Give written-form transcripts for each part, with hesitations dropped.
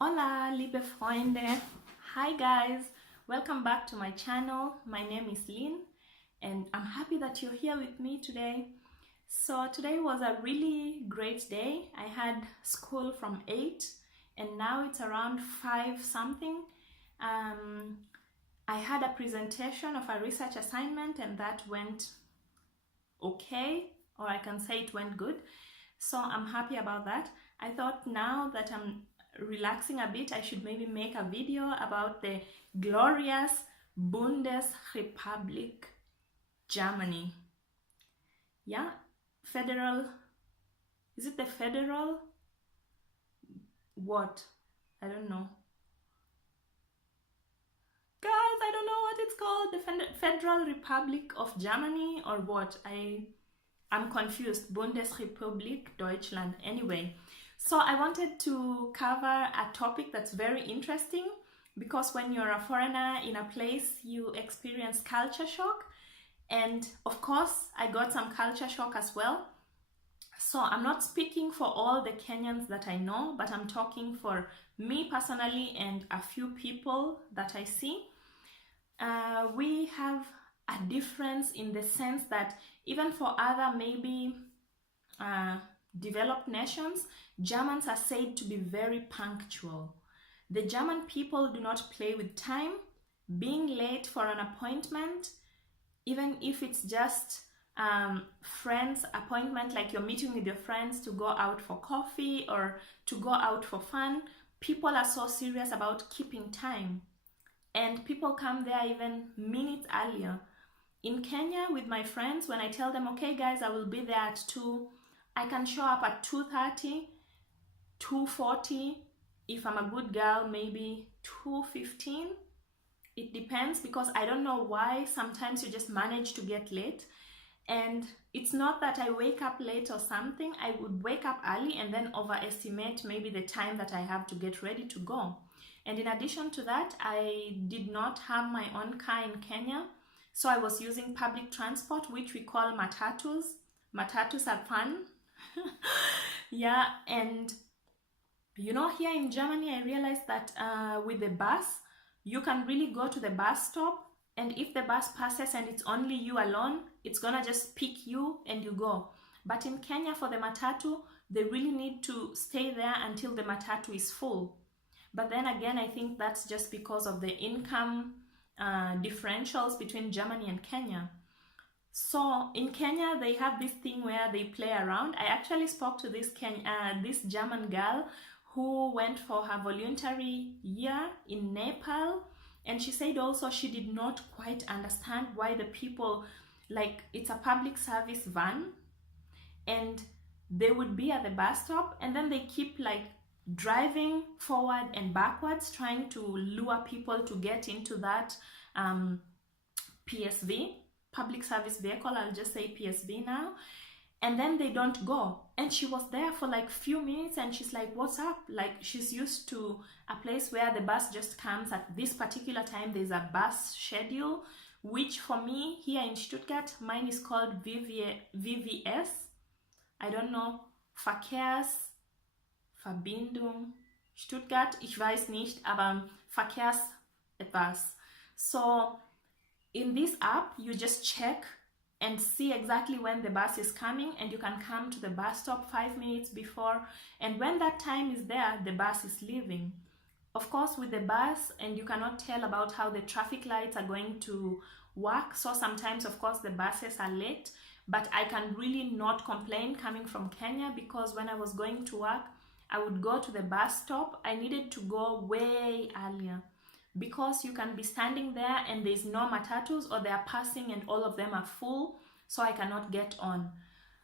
Hola, liebe Freunde. Hi guys, welcome back to my channel. My name is Lynn and I'm happy that you're here with me today. So today was a really great day. I had school from 8 and now it's around 5 something. I had a presentation of a research assignment and that went okay, or I can say it went good. So I'm happy about that. I thought now that I'm relaxing a bit, I should maybe make a video about the glorious Bundesrepublik Germany. Yeah, federal, is it the federal? What? I don't know. Guys, I don't know what it's called, the Federal Republic of Germany or what? I'm confused. Bundesrepublik Deutschland. Anyway, so I wanted to cover a topic that's very interesting because when you're a foreigner in a place, you experience culture shock. And of course, I got some culture shock as well. So I'm not speaking for all the Kenyans that I know, but I'm talking for me personally and a few people that I see. We have a difference in the sense that even for other maybe developed nations, Germans are said to be very punctual. The German people do not play with time. Being late for an appointment, even if it's just friends appointment, like you're meeting with your friends to go out for coffee or to go out for fun, people are so serious about keeping time. And people come there even minutes earlier. In Kenya, with my friends, when I tell them, okay guys, I will be there at 2, I can show up at 2:30, 2:40. If I'm a good girl, maybe 2:15. It depends because I don't know why sometimes you just manage to get late. And it's not that I wake up late or something. I would wake up early and then overestimate maybe the time that I have to get ready to go. And in addition to that, I did not have my own car in Kenya. So I was using public transport, which we call matatus. Matatus are fun. Yeah, and you know, here in Germany, I realized that with the bus, you can really go to the bus stop, and if the bus passes and it's only you alone, it's gonna just pick you and you go. But in Kenya, for the matatu, they really need to stay there until the matatu is full. But then again, I think that's just because of the income differentials between Germany and Kenya. So in Kenya, they have this thing where they play around. I actually spoke to this German girl who went for her voluntary year in Nepal, and she said also she did not quite understand why the people, like, it's a public service van and they would be at the bus stop and then they keep like driving forward and backwards trying to lure people to get into that PSV, public service vehicle. I'll just say PSV now. And then they don't go. And she was there for like few minutes and she's like, what's up? Like, she's used to a place where the bus just comes at this particular time. There's a bus schedule, which for me here in Stuttgart, mine is called VVS. I don't know, Verkehrsverbindung Stuttgart, ich weiß nicht, aber Verkehrs etwas. So in this app, you just check and see exactly when the bus is coming, and you can come to the bus stop 5 minutes before, and when that time is there, the bus is leaving. Of course, with the bus, and you cannot tell about how the traffic lights are going to work, so sometimes of course the buses are late, but I can really not complain coming from Kenya, because when I was going to work, I would go to the bus stop. I needed to go way earlier because you can be standing there and there's no matatus, or they are passing and all of them are full, so I cannot get on.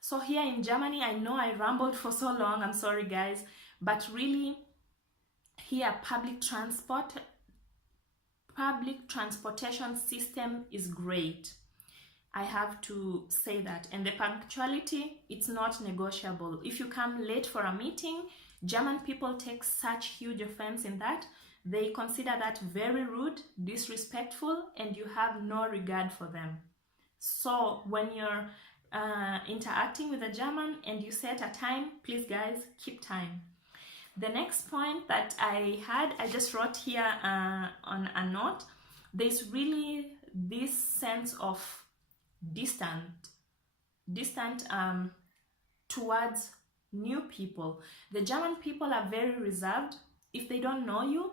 So here in Germany, I know I rambled for so long, I'm sorry guys, but really here public transportation system is great. I have to say that. And the punctuality, it's not negotiable. If you come late for a meeting, German people take such huge offense in that. They consider that very rude, disrespectful, and you have no regard for them. So when you're interacting with a German and you set a time, please guys, keep time. The next point that I just wrote here on a note. There's really this sense of distant towards new people. The German people are very reserved. If they don't know you,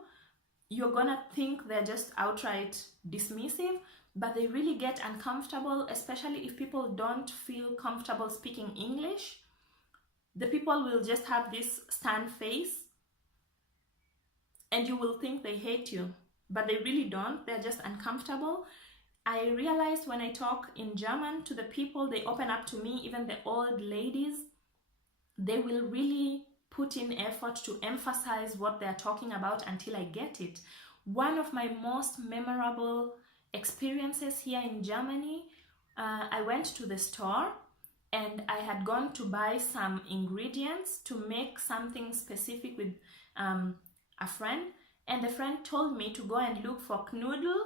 you're gonna think they're just outright dismissive, but they really get uncomfortable, especially if people don't feel comfortable speaking English. The people will just have this stern face and you will think they hate you, but they really don't. They're just uncomfortable. I realized when I talk in German to the people, they open up to me, even the old ladies. They will really put in effort to emphasize what they're talking about until I get it. One of my most memorable experiences here in Germany, I went to the store and I had gone to buy some ingredients to make something specific with a friend, and the friend told me to go and look for Knödel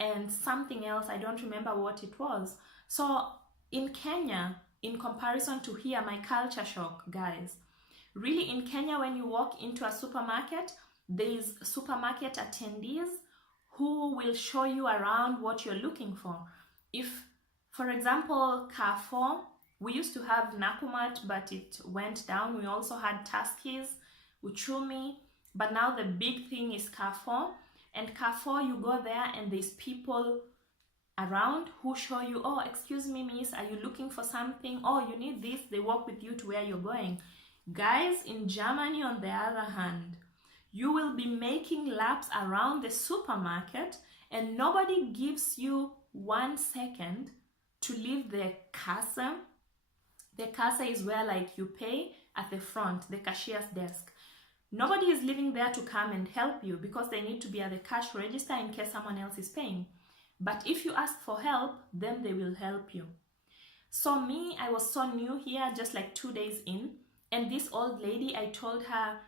and something else. I don't remember what it was. So in Kenya, in comparison to here, my culture shock, guys. Really, in Kenya, when you walk into a supermarket, there's supermarket attendees who will show you around what you're looking for. If, for example, Carrefour, we used to have Nakumatt, but it went down. We also had Tuskys, Uchumi, but now the big thing is Carrefour. And Carrefour, you go there and there's people around who show you, oh, excuse me, miss, are you looking for something? Oh, you need this. They walk with you to where you're going. Guys, in Germany, on the other hand, you will be making laps around the supermarket and nobody gives you 1 second to leave the Kasse. The Kasse is where like you pay at the front, the cashier's desk. Nobody is living there to come and help you because they need to be at the cash register in case someone else is paying. But if you ask for help, then they will help you. So me, I was so new here, just like 2 days in. And this old lady, I told her,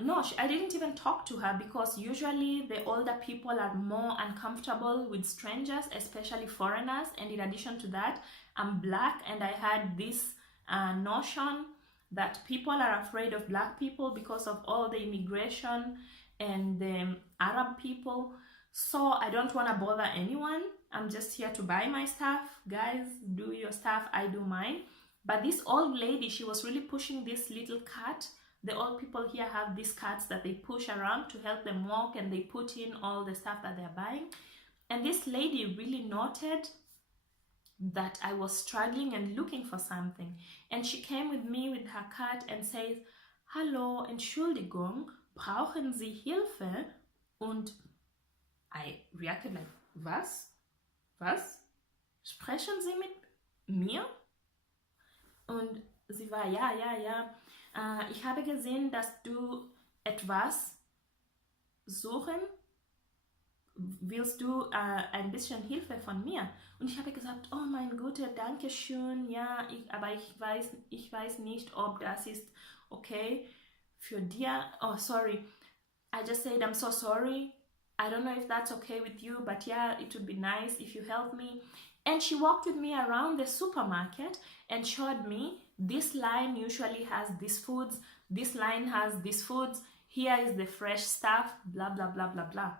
no, I didn't even talk to her because usually the older people are more uncomfortable with strangers, especially foreigners. And in addition to that, I'm black and I had this notion that people are afraid of black people because of all the immigration and the Arab people. So I don't want to bother anyone. I'm just here to buy my stuff. Guys, do your stuff, I do mine. But this old lady, she was really pushing this little cart. The old people here have these carts that they push around to help them walk, and they put in all the stuff that they're buying. And this lady really noted that I was struggling and looking for something. And she came with me with her cart and says, Hallo, Entschuldigung, brauchen Sie Hilfe? Und I reacted like, was? Was? Sprechen Sie mit mir? Und sie war, ja. Ich habe gesehen, dass du etwas suchen. Willst du ein bisschen Hilfe von mir? Und ich habe gesagt, oh mein Gott, danke schön, ja, aber ich weiß nicht, ob das ist okay für dir. Oh, sorry. I just said, I'm so sorry. I don't know if that's okay with you, but yeah, it would be nice if you help me. And she walked with me around the supermarket and showed me this line usually has these foods, this line has these foods, here is the fresh stuff, blah, blah, blah, blah, blah.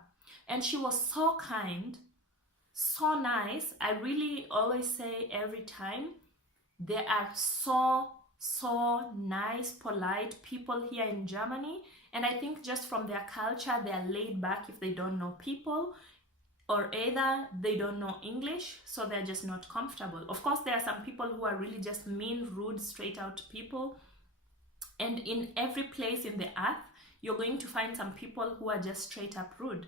And she was so kind, so nice. I really always say every time, there are so nice, polite people here in Germany. And I think just from their culture, they're laid back if they don't know people, or either they don't know English, so they're just not comfortable. Of course, there are some people who are really just mean, rude, straight out people. And in every place in the earth, you're going to find some people who are just straight up rude.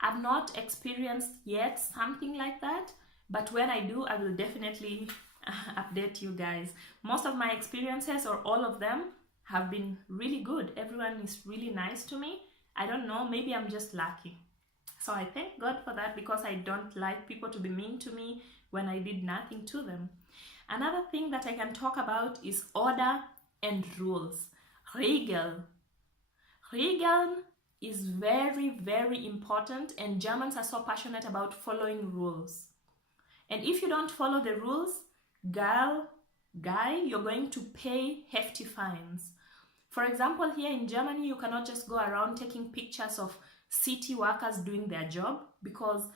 I've not experienced yet something like that, but when I do, I will definitely update you guys. Most of my experiences, or all of them, have been really good. Everyone is really nice to me. I don't know, maybe I'm just lucky. So I thank God for that, because I don't like people to be mean to me when I did nothing to them. Another thing that I can talk about is order and rules. Regeln. Regeln is very important, and Germans are so passionate about following rules. And if you don't follow the rules, guy, you're going to pay hefty fines. For example, here in Germany, you cannot just go around taking pictures of city workers doing their job, because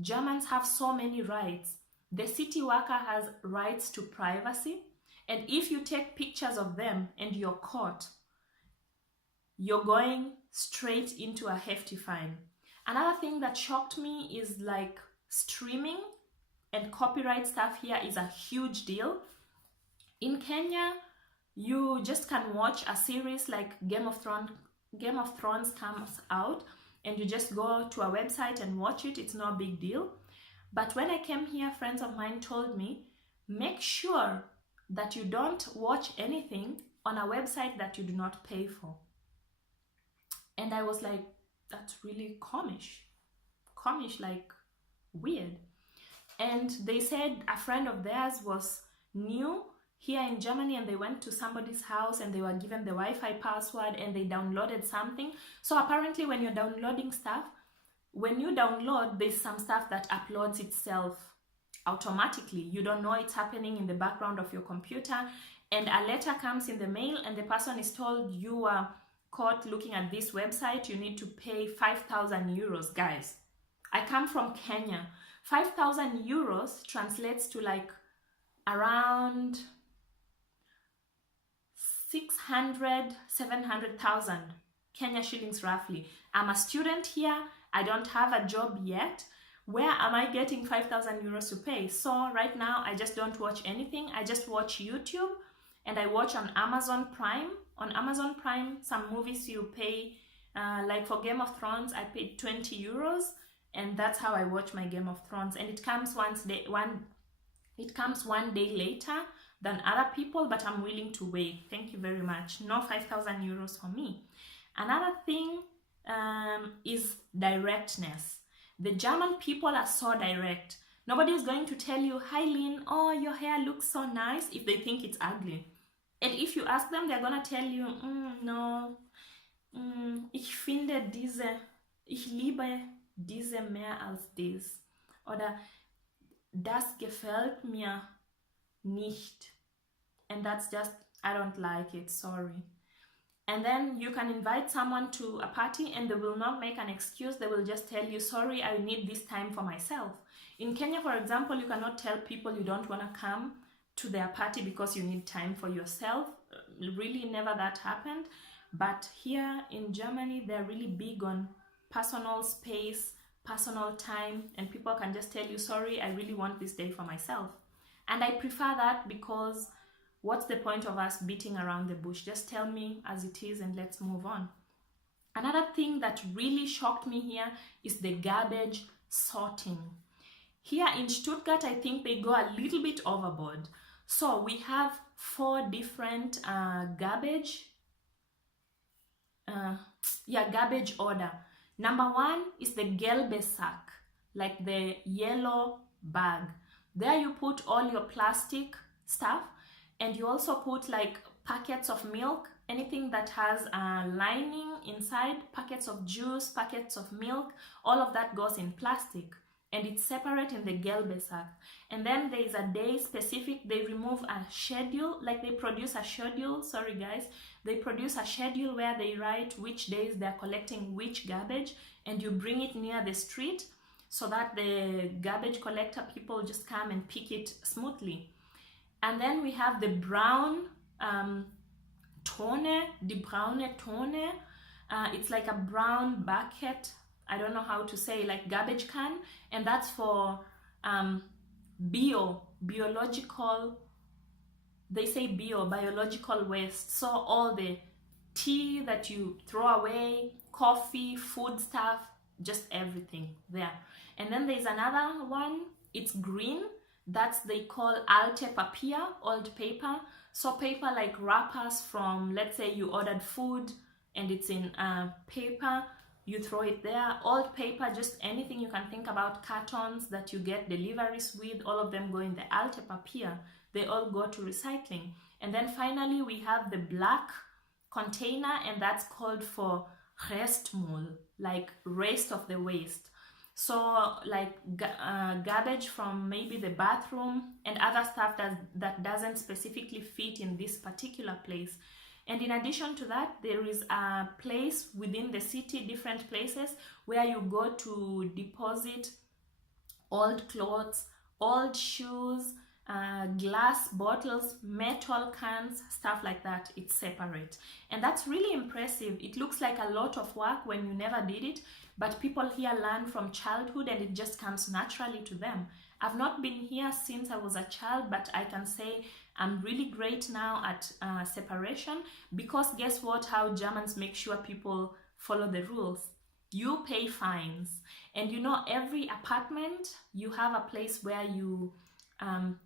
Germans have so many rights. The city worker has rights to privacy, and if you take pictures of them and you're caught, you're going straight into a hefty fine. Another thing that shocked me is like streaming and copyright stuff here is a huge deal. In Kenya, you just can watch a series like Game of Thrones comes out, and you just go to a website and watch it. It's no big deal. But when I came here, friends of mine told me, make sure that you don't watch anything on a website that you do not pay for. And I was like, that's really comish, like weird. And they said a friend of theirs was new here in Germany, and they went to somebody's house and they were given the Wi-Fi password and they downloaded something. So apparently when you're downloading stuff, when you download, there's some stuff that uploads itself automatically. You don't know it's happening in the background of your computer, and a letter comes in the mail and the person is told, you are caught looking at this website, you need to pay 5,000 euros. Guys, I come from Kenya. 5,000 euros translates to like around 700,000 Kenya shillings roughly. I'm a student here. I don't have a job yet. Where am I getting 5,000 euros to pay? So right now, I just don't watch anything. I just watch YouTube, and I watch on Amazon Prime. On Amazon Prime, some movies you pay, like for Game of Thrones, I paid 20 euros, and that's how I watch my Game of Thrones. And it comes one day later than other people, but I'm willing to wait. Thank you very much. No 5,000 euros for me. Another thing is directness. The German people are so direct. Nobody is going to tell you, hi Lynn, oh, your hair looks so nice, if they think it's ugly. And if you ask them, they're gonna tell you, no, ich liebe diese mehr als dies. Oder das gefällt mir nicht. And that's just, I don't like it, sorry. And then you can invite someone to a party and they will not make an excuse. They will just tell you, sorry, I need this time for myself. In Kenya, for example, you cannot tell people you don't want to come to their party because you need time for yourself. Really never that happened. But here in Germany, they're really big on personal space, personal time, and people can just tell you, sorry, I really want this day for myself. And I prefer that, because what's the point of us beating around the bush? Just tell me as it is and let's move on. Another thing that really shocked me here is the garbage sorting. Here in Stuttgart, I think they go a little bit overboard. So we have 4 different garbage order. Number 1 is the gelbe Sack, like the yellow bag. There you put all your plastic stuff, and you also put like packets of milk, anything that has a lining inside, packets of juice, packets of milk, all of that goes in plastic, and it's separate in the gelbe Sack. And then there is a day specific, they remove a schedule, like they produce a schedule, sorry guys, they produce a schedule where they write which days they're collecting which garbage, and you bring it near the street so that the garbage collector people just come and pick it smoothly. And then we have the brown Tonne, die braune Tonne. It's like a brown bucket, I don't know how to say, like garbage can, and that's for biological, they say biological waste. So all the tea that you throw away, coffee, food stuff, just everything there. And then there's another one, it's green, that's they call alte Papier, old paper. So paper like wrappers from, let's say you ordered food and it's in paper, you throw it there. Old paper, just anything you can think about, cartons that you get deliveries with, all of them go in the alte Papier. They all go to recycling. And then finally we have the black container, and that's called for Restmüll, like rest of the waste. So like garbage from maybe the bathroom and other stuff that doesn't specifically fit in this particular place. And in addition to that, there is a place within the city, different places where you go to deposit old clothes, old shoes, glass bottles, metal cans, stuff like that. It's separate. And that's really impressive. It looks like a lot of work when you never did it, but people here learn from childhood and it just comes naturally to them. I've not been here since I was a child, but I can say I'm really great now at separation, because guess what? How Germans make sure people follow the rules. You pay fines. And you know, every apartment, you have a place where you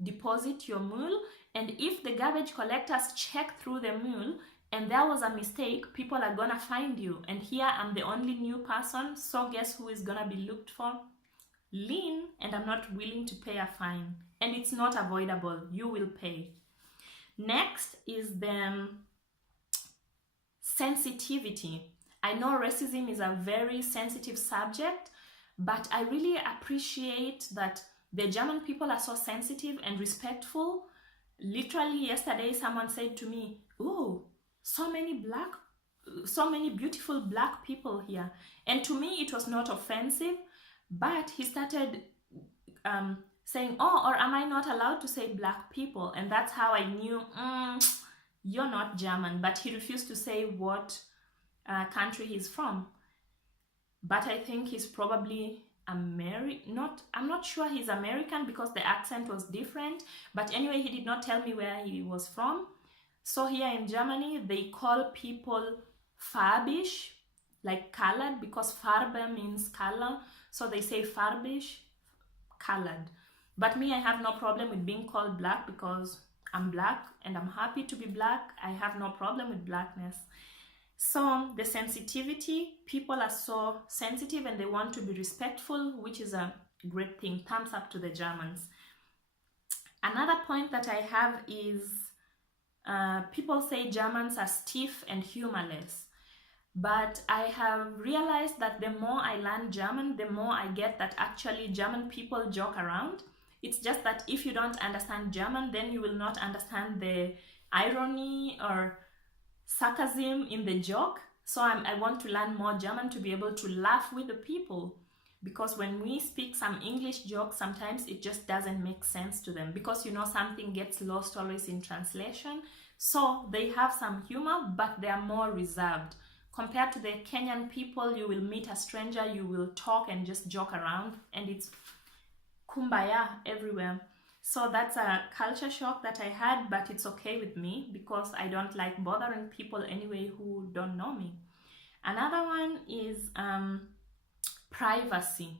deposit your mule. And if the garbage collectors check through the mule and there was a mistake, people are gonna find you. And here I'm the only new person, so guess who is gonna be looked for? Lynn. And I'm not willing to pay a fine. And it's not avoidable, you will pay. Next is the sensitivity. I know racism is a very sensitive subject, but I really appreciate that the German people are so sensitive and respectful. Literally yesterday someone said to me, "Ooh, so many beautiful black people here." And to me it was not offensive, but he started saying, "Oh, or am I not allowed to say black people?" And that's how I knew, you're not German. But he refused to say what country he's from. But I think he's probably I'm not sure he's American, because the accent was different. But anyway, he did not tell me where he was from. So here in Germany, they call people farbisch, like colored, because Farbe means color. So they say farbisch, colored. But me, I have no problem with being called black, because I'm black and I'm happy to be black. I have no problem with blackness. So the sensitivity, people are so sensitive and they want to be respectful, which is a great thing. Thumbs up to the Germans. Another point that I have is people say Germans are stiff and humorless. But I have realized that the more I learn German, the more I get that actually German people joke around. It's just that if you don't understand German, then you will not understand the irony or sarcasm in the joke. So I want to learn more German to be able to laugh with the people, because when we speak some English jokes, sometimes it just doesn't make sense to them, because you know something gets lost always in translation. So they have some humor, but they are more reserved. Compared to the Kenyan people, you will meet a stranger, you will talk and just joke around, and it's kumbaya everywhere. So that's a culture shock that I had, but it's okay with me because I don't like bothering people anyway who don't know me. Another one is privacy.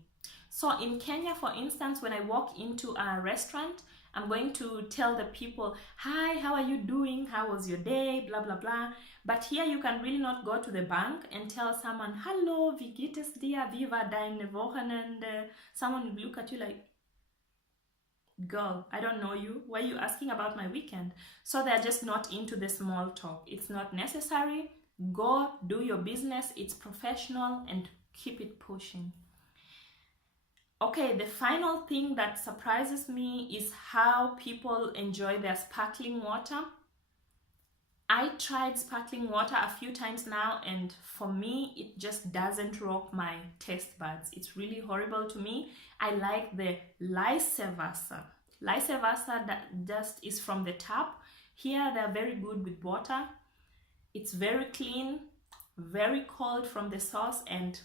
So in Kenya, for instance, when I walk into a restaurant, I'm going to tell the people, "Hi, how are you doing? How was your day? Blah, blah, blah." But here you can really not go to the bank and tell someone, "Hallo, wie geht es dir? Wie war deine Wochenende?" Someone will look at you like, "Girl, I don't know you. Why are you asking about my weekend?" So they're just not into the small talk. It's not necessary. Go do your business. It's professional, and keep it pushing. Okay, the final thing that surprises me is how people enjoy their sparkling water. I tried sparkling water a few times now, and for me, it just doesn't rock my taste buds. It's really horrible to me. I like the Leise Wasser. Leise Wasser that just is from the tap. Here, they're very good with water. It's very clean, very cold from the source, and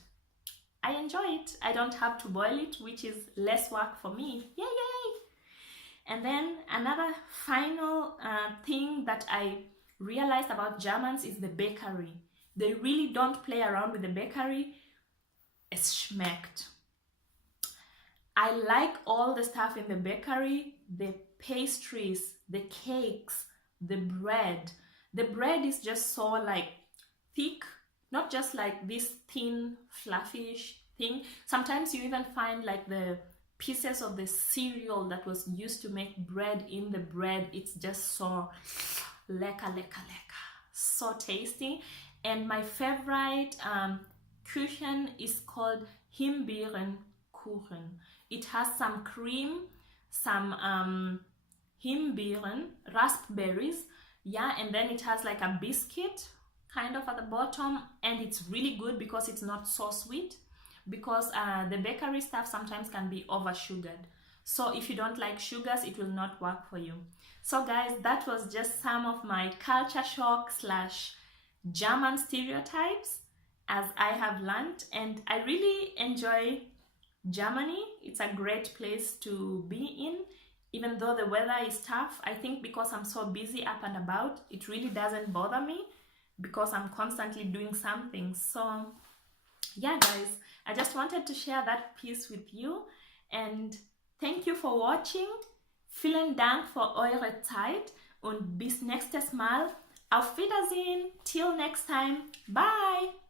I enjoy it. I don't have to boil it, which is less work for me. Yay, yay! And then another final thing that I realized about Germans is the bakery. They really don't play around with the bakery. Es schmeckt. I like all the stuff in the bakery, the pastries, the cakes, the bread. The bread is just so like thick, not just like this thin, fluffish thing. Sometimes you even find like the pieces of the cereal that was used to make bread in the bread. It's just so lecker, lecker, lecker. So tasty. And my favorite Kuchen is called Himbeerenkuchen. It has some cream, some Himbeeren, raspberries, Yeah, and then it has like a biscuit kind of at the bottom, and it's really good because it's not so sweet, because the bakery stuff sometimes can be over sugared. So if you don't like sugars, it will not work for you. So guys, that was just some of my culture shock slash German stereotypes as I have learned, and I really enjoy Germany. It's a great place to be in, even though the weather is tough. I think because I'm so busy up and about, it really doesn't bother me because I'm constantly doing something. So yeah guys, I just wanted to share that piece with you, and thank you for watching. Vielen Dank für eure Zeit und bis nächstes Mal. Auf Wiedersehen. Till next time. Bye.